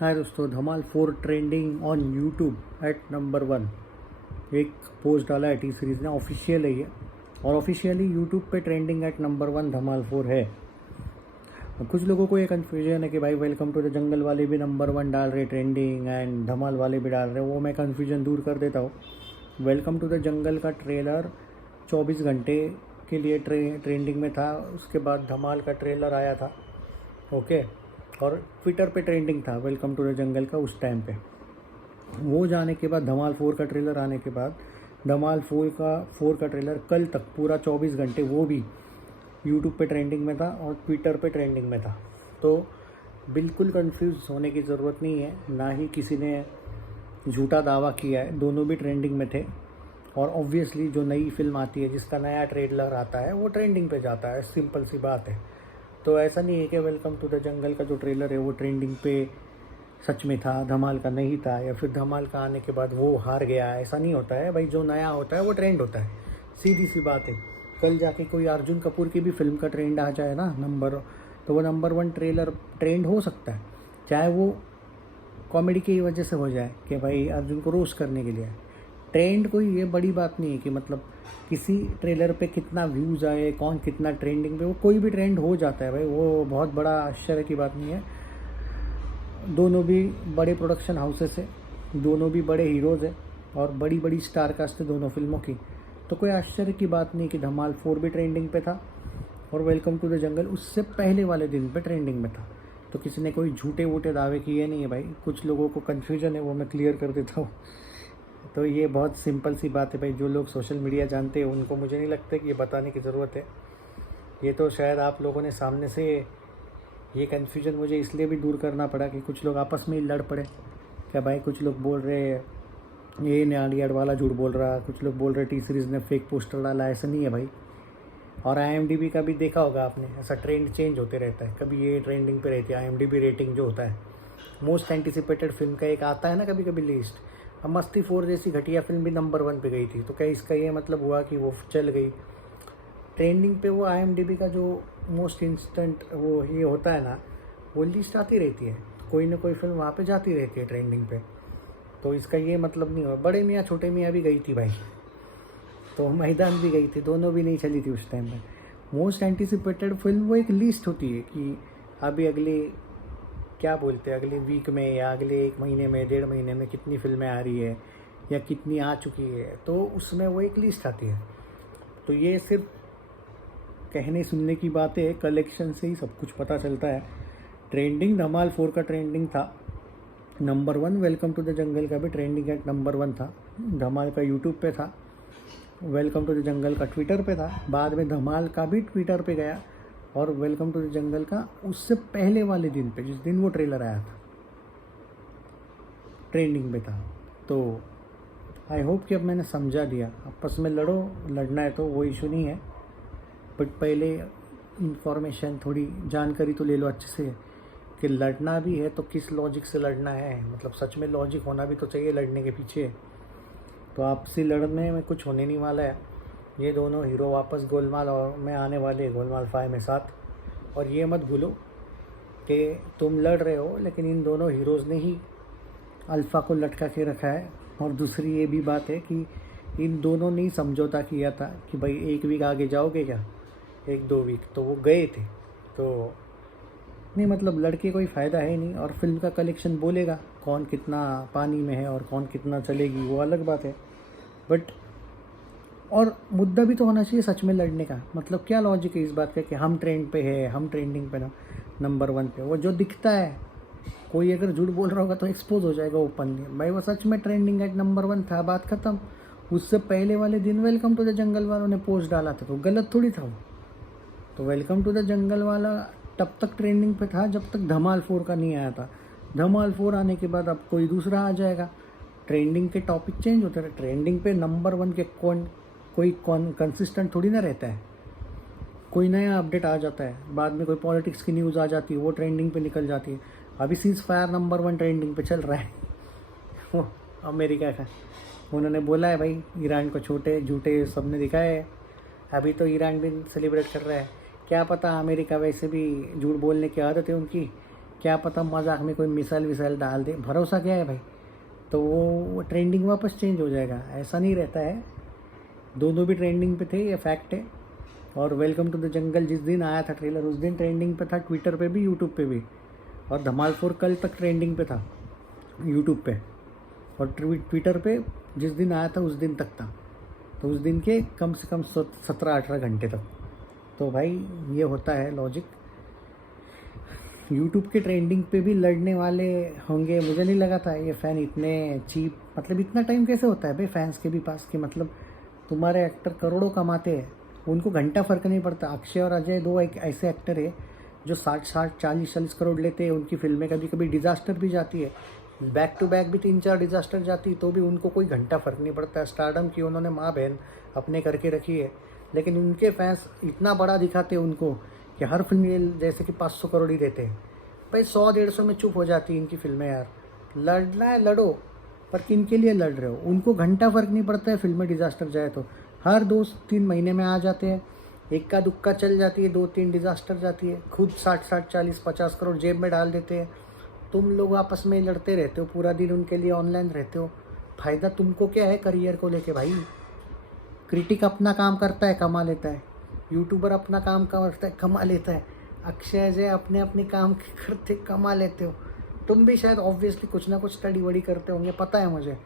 हाय दोस्तों, Dhamaal 4 trending on YouTube at number 1। एक post डाला है टी सीरीज़ ने, ऑफिशियल है ये, और ऑफिशियली यूट्यूब पे ट्रेंडिंग एट नंबर 1 धमाल 4 है। कुछ लोगों को ये कन्फ्यूजन है कि भाई वेलकम टू द जंगल वाले भी नंबर 1 डाल रहे ट्रेंडिंग एंड धमाल वाले भी डाल रहे, वो मैं कन्फ्यूजन दूर कर देता हूँ। वेलकम टू द जंगल का ट्रेलर 24 घंटे के लिए ट्रेंडिंग में था, उसके बाद धमाल का ट्रेलर आया था, ओके, और ट्विटर पे ट्रेंडिंग था वेलकम टू द जंगल का उस टाइम पे। वो जाने के बाद धमाल 4 का ट्रेलर आने के बाद धमाल 4 का ट्रेलर कल तक पूरा 24 घंटे वो भी यूट्यूब पे ट्रेंडिंग में था और ट्विटर पे ट्रेंडिंग में था। तो बिल्कुल कंफ्यूज होने की ज़रूरत नहीं है, ना ही किसी ने झूठा दावा किया है, दोनों भी ट्रेंडिंग में थे। और ऑब्वियसली जो नई फिल्म आती है, जिसका नया ट्रेलर आता है, वो ट्रेंडिंग पे जाता है, सिंपल सी बात है। तो ऐसा नहीं है कि वेलकम टू द जंगल का जो ट्रेलर है वो ट्रेंडिंग पे सच में था, धमाल का नहीं था, या फिर धमाल का आने के बाद वो हार गया। ऐसा नहीं होता है भाई, जो नया होता है वो ट्रेंड होता है, सीधी सी बात है। कल जाके कोई अर्जुन कपूर की भी फिल्म का ट्रेंड आ जाए ना तो वो नंबर 1 ट्रेलर ट्रेंड हो सकता है, चाहे वो कॉमेडी की वजह से हो जाए कि भाई अर्जुन को रोस्ट करने के लिए। ट्रेंड कोई ये बड़ी बात नहीं है कि मतलब किसी ट्रेलर पे कितना व्यूज़ आए, कौन कितना ट्रेंडिंग पे, वो कोई भी ट्रेंड हो जाता है भाई, वो बहुत बड़ा आश्चर्य की बात नहीं है। दोनों भी बड़े प्रोडक्शन हाउसेस है, दोनों भी बड़े हीरोज़ हैं और बड़ी बड़ी स्टार कास्ट है दोनों फिल्मों की। तो कोई आश्चर्य की बात नहीं कि धमाल 4 भी ट्रेंडिंग पे था और वेलकम टू द जंगल उससे पहले वाले दिन पे ट्रेंडिंग में था। तो किसी ने कोई झूठे वूटे दावे किए नहीं है भाई। कुछ लोगों को कन्फ्यूजन है, वो मैं क्लियर कर देता हूँ। तो ये बहुत सिंपल सी बात है भाई, जो लोग सोशल मीडिया जानते हैं उनको मुझे नहीं लगता कि ये बताने की ज़रूरत है। ये तो शायद आप लोगों ने सामने से ये कन्फ्यूजन मुझे इसलिए भी दूर करना पड़ा कि कुछ लोग आपस में ही लड़ पड़े। क्या भाई, कुछ लोग बोल रहे ये नाडियाड वाला झूठ बोल रहा, कुछ लोग बोल रहे टी सीरीज़ ने फेक पोस्टर डाला। ऐसा नहीं है भाई। और IMDb का भी देखा होगा आपने, ऐसा ट्रेंड चेंज होते रहता है, कभी ये ट्रेंडिंग पे रहती है। IMDb रेटिंग जो होता है मोस्ट एंटिसिपेटेड फिल्म का एक आता है ना कभी कभी लिस्ट। अब मस्ती 4 जैसी घटिया फिल्म भी नंबर 1 पे गई थी, तो क्या इसका ये मतलब हुआ कि वो चल गई ट्रेंडिंग पे? वो IMDb का जो मोस्ट इंस्टेंट वो ये होता है ना, वो लिस्ट आती रहती है, कोई ना कोई फिल्म वहाँ पे जाती रहती है ट्रेंडिंग पे। तो इसका ये मतलब नहीं हुआ। बड़े मियाँ छोटे मियाँ भी गई थी भाई, तो मैदान भी गई थी, दोनों भी नहीं चली थी उस टाइम में। मोस्ट एंटिसिपेटेड फिल्म वो एक लिस्ट होती है कि अभी अगले क्या बोलते हैं, अगले वीक में या अगले 1 महीने में, 1.5 महीने में कितनी फिल्में आ रही है या कितनी आ चुकी है, तो उसमें वो एक लिस्ट आती है। तो ये सिर्फ कहने सुनने की बातें है, कलेक्शन से ही सब कुछ पता चलता है। ट्रेंडिंग धमाल 4 का ट्रेंडिंग था number 1, welcome to the jungle का भी ट्रेंडिंग एट नंबर 1 था। धमाल का यूट्यूब पे था, वेलकम टू द जंगल का ट्विटर पे था, बाद में धमाल का भी ट्विटर पे गया, और वेलकम टू द जंगल का उससे पहले वाले दिन पे, जिस दिन वो ट्रेलर आया था, ट्रेंडिंग में था। तो आई होप कि अब मैंने समझा दिया। आपस में लड़ो, लड़ना है तो वो इशू नहीं है, बट पहले इंफॉर्मेशन, थोड़ी जानकारी तो ले लो अच्छे से कि लड़ना भी है तो किस लॉजिक से लड़ना है। मतलब सच में लॉजिक होना भी तो चाहिए लड़ने के पीछे। तो आपसी लड़ने में कुछ होने नहीं वाला है। ये दोनों हीरो वापस गोलमाल और में आने वाले, गोलमाल 5 में साथ। और ये मत भूलो कि तुम लड़ रहे हो, लेकिन इन दोनों हीरोज़ ने ही अल्फ़ा को लटका के रखा है। और दूसरी ये भी बात है कि इन दोनों ने ही समझौता किया था कि भाई 1 वीक आगे जाओगे क्या, 1-2 वीक, तो वो गए थे। तो नहीं, मतलब लड़के कोई फ़ायदा है नहीं, और फिल्म का कलेक्शन बोलेगा कौन कितना पानी में है और कौन कितना चलेगी, वो अलग बात है। बट और मुद्दा भी तो होना चाहिए सच में लड़ने का। मतलब क्या लॉजिक है इस बात का कि हम ट्रेंड पे है, हम ट्रेंडिंग पे ना नंबर 1 पे। वो जो दिखता है, कोई अगर झूठ बोल रहा होगा तो एक्सपोज हो जाएगा ओपनली। भाई वो सच में ट्रेंडिंग एट नंबर 1 था, बात ख़त्म। उससे पहले वाले दिन वेलकम टू द जंगल वालों ने पोस्ट डाला था, तो गलत थोड़ी था वो। तो वेलकम टू द जंगल वाला तब तक ट्रेंडिंग पे था जब तक धमाल 4 का नहीं आया था। धमाल 4 आने के बाद अब कोई दूसरा आ जाएगा। ट्रेंडिंग के टॉपिक चेंज होते रहे। ट्रेंडिंग पे नंबर 1 के कोई कंसिस्टेंट थोड़ी ना रहता है। कोई नया अपडेट आ जाता है, बाद में कोई पॉलिटिक्स की न्यूज़ आ जाती है, वो ट्रेंडिंग पे निकल जाती है। अभी सीज़ फायर नंबर 1 ट्रेंडिंग पे चल रहा है। वो अमेरिका का, उन्होंने बोला है भाई ईरान को छोटे झूठे सबने दिखाए है। अभी तो ईरान भी सेलिब्रेट कर रहा है। क्या पता, अमेरिका वैसे भी झूठ बोलने की आदत है उनकी, क्या पता मजाक में कोई मिसाइल विसाइल डाल दे, भरोसा क्या है भाई। तो वो ट्रेंडिंग वापस चेंज हो जाएगा, ऐसा नहीं रहता है। दोनों भी ट्रेंडिंग पे थे, ये फैक्ट है। और वेलकम टू द जंगल जिस दिन आया था ट्रेलर उस दिन ट्रेंडिंग पे था, ट्विटर पे भी यूट्यूब पे भी। और धमाल 4 कल तक ट्रेंडिंग पे था यूट्यूब पे, और ट्विटर पे जिस दिन आया था उस दिन तक था। तो उस दिन के कम से कम 17-18 घंटे तक। तो भाई ये होता है लॉजिक। यूट्यूब के ट्रेंडिंग पे भी लड़ने वाले होंगे, मुझे नहीं लगा था ये फ़ैन इतने चीप, मतलब इतना टाइम कैसे होता है भाई फैंस के भी पास कि मतलब तुम्हारे एक्टर करोड़ों कमाते हैं, उनको घंटा फ़र्क नहीं पड़ता। अक्षय और अजय दो एक ऐसे एक्टर है जो 60-60 40-40 करोड़ लेते हैं, उनकी फिल्में कभी कभी डिज़ास्टर भी जाती है, बैक टू बैक भी 3-4 डिज़ास्टर जाती, तो भी उनको कोई घंटा फ़र्क नहीं पड़ता। स्टारडम की उन्होंने माँ बहन अपने करके रखी है, लेकिन उनके फैंस इतना बड़ा दिखाते हैं उनको कि हर फिल्म जैसे कि 500 करोड़ ही देते हैं। भाई 100-150 में चुप हो जाती है इनकी फिल्में यार। लड़ना है लड़ो, पर किन के लिए लड़ रहे हो, उनको घंटा फ़र्क नहीं पड़ता है। फिल्में डिज़ास्टर जाए तो हर 2-3 महीने में आ जाते हैं, इक्का दुक्का चल जाती है, 2-3 डिज़ास्टर जाती है, खुद 60-60 40-50 करोड़ जेब में डाल देते हैं। तुम लोग आपस में लड़ते रहते हो पूरा दिन, उनके लिए ऑनलाइन रहते हो। फ़ायदा तुमको क्या है करियर को लेके भाई। क्रिटिक अपना काम करता है कमा लेता है, यूट्यूबर अपना काम करता है कमा लेता है, अक्षय अजय अपने अपने काम करते कमा लेते हो। तुम भी शायद ऑब्वियसली कुछ ना कुछ स्टडी वडी करते होंगे, पता है मुझे,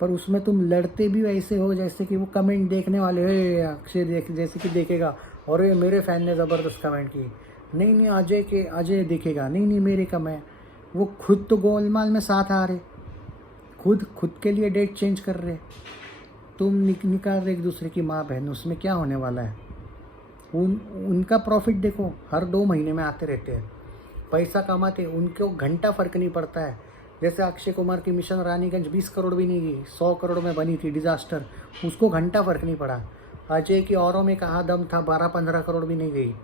पर उसमें तुम लड़ते भी वैसे हो जैसे कि वो कमेंट देखने वाले हो, अक्षय देख जैसे कि देखेगा और ये मेरे फ़ैन ने ज़बरदस्त कमेंट की, नहीं अजय देखेगा, नहीं मेरे कम है। वो खुद तो गोलमाल में साथ आ रहे, खुद के लिए डेट चेंज कर रहे, तुम निकाल रहे एक दूसरे की माँ बहन, उसमें क्या होने वाला है। उनका प्रॉफिट देखो, हर 2 महीने में आते रहते हैं, पैसा कमाते, उनको घंटा फ़र्क नहीं पड़ता है। जैसे अक्षय कुमार की मिशन रानीगंज 20 करोड़ भी नहीं गई, 100 करोड़ में बनी थी डिज़ास्टर, उसको घंटा फ़र्क नहीं पड़ा। अजय की औरों में कहाँ दम था, 12-15 करोड़ भी नहीं गई,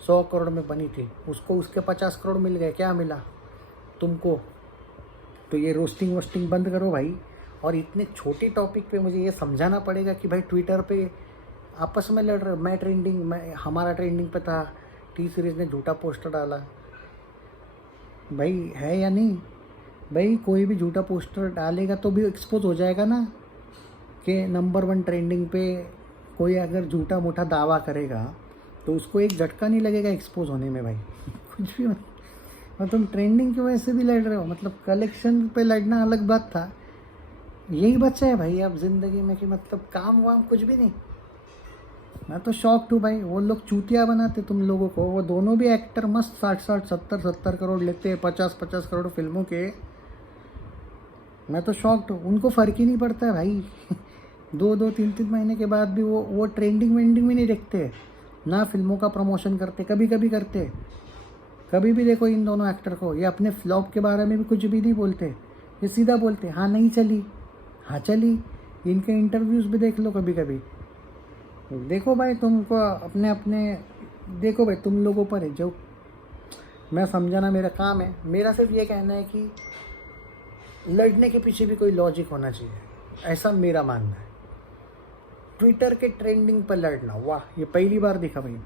100 करोड़ में बनी थी, उसको उसके 50 करोड़ मिल गए, क्या मिला तुमको। तो ये रोस्टिंग वोस्टिंग बंद करो भाई। और इतने छोटे टॉपिक पे मुझे ये समझाना पड़ेगा कि भाई ट्विटर पे आपस में लड़ रहे हो, मैं हमारा ट्रेंडिंग पे था, टी सीरीज़ ने झूठा पोस्टर डाला। भाई है या नहीं भाई, कोई भी झूठा पोस्टर डालेगा तो भी एक्सपोज हो जाएगा ना, कि नंबर 1 ट्रेंडिंग पे कोई अगर झूठा मोटा दावा करेगा तो उसको एक झटका नहीं लगेगा एक्सपोज होने में भाई। कुछ भी और तुम ट्रेंडिंग की वजह से भी लड़ रहे हो, मतलब कलेक्शन पे लड़ना अलग बात था। यही बच्चा है भाई अब ज़िंदगी में कि मतलब काम वाम कुछ भी नहीं। मैं तो शॉक्ड हूँ भाई, वो लोग चूतिया बनाते तुम लोगों को। वो दोनों भी एक्टर मस्त 60-60 70-70 करोड़ लेते हैं, 50-50 करोड़ फिल्मों के। मैं तो शॉक्ड हूँ, उनको फ़र्क ही नहीं पड़ता है भाई। 2-2 3-3 महीने के बाद भी वो ट्रेंडिंग वेंडिंग भी नहीं देखते ना, फिल्मों का प्रमोशन करते, कभी कभी करते। कभी भी देखो इन दोनों एक्टर को, ये अपने फ्लॉप के बारे में भी कुछ भी नहीं बोलते, ये सीधा बोलते हाँ नहीं चली, हाँ चली। इनके इंटरव्यूज़ भी देख लो कभी कभी। देखो भाई तुमको अपने देखो भाई, तुम लोगों पर है, जो मैं समझाना मेरा काम है। मेरा सिर्फ ये कहना है कि लड़ने के पीछे भी कोई लॉजिक होना चाहिए, ऐसा मेरा मानना है। ट्विटर के ट्रेंडिंग पर लड़ना, वाह ये पहली बार देखा भाई।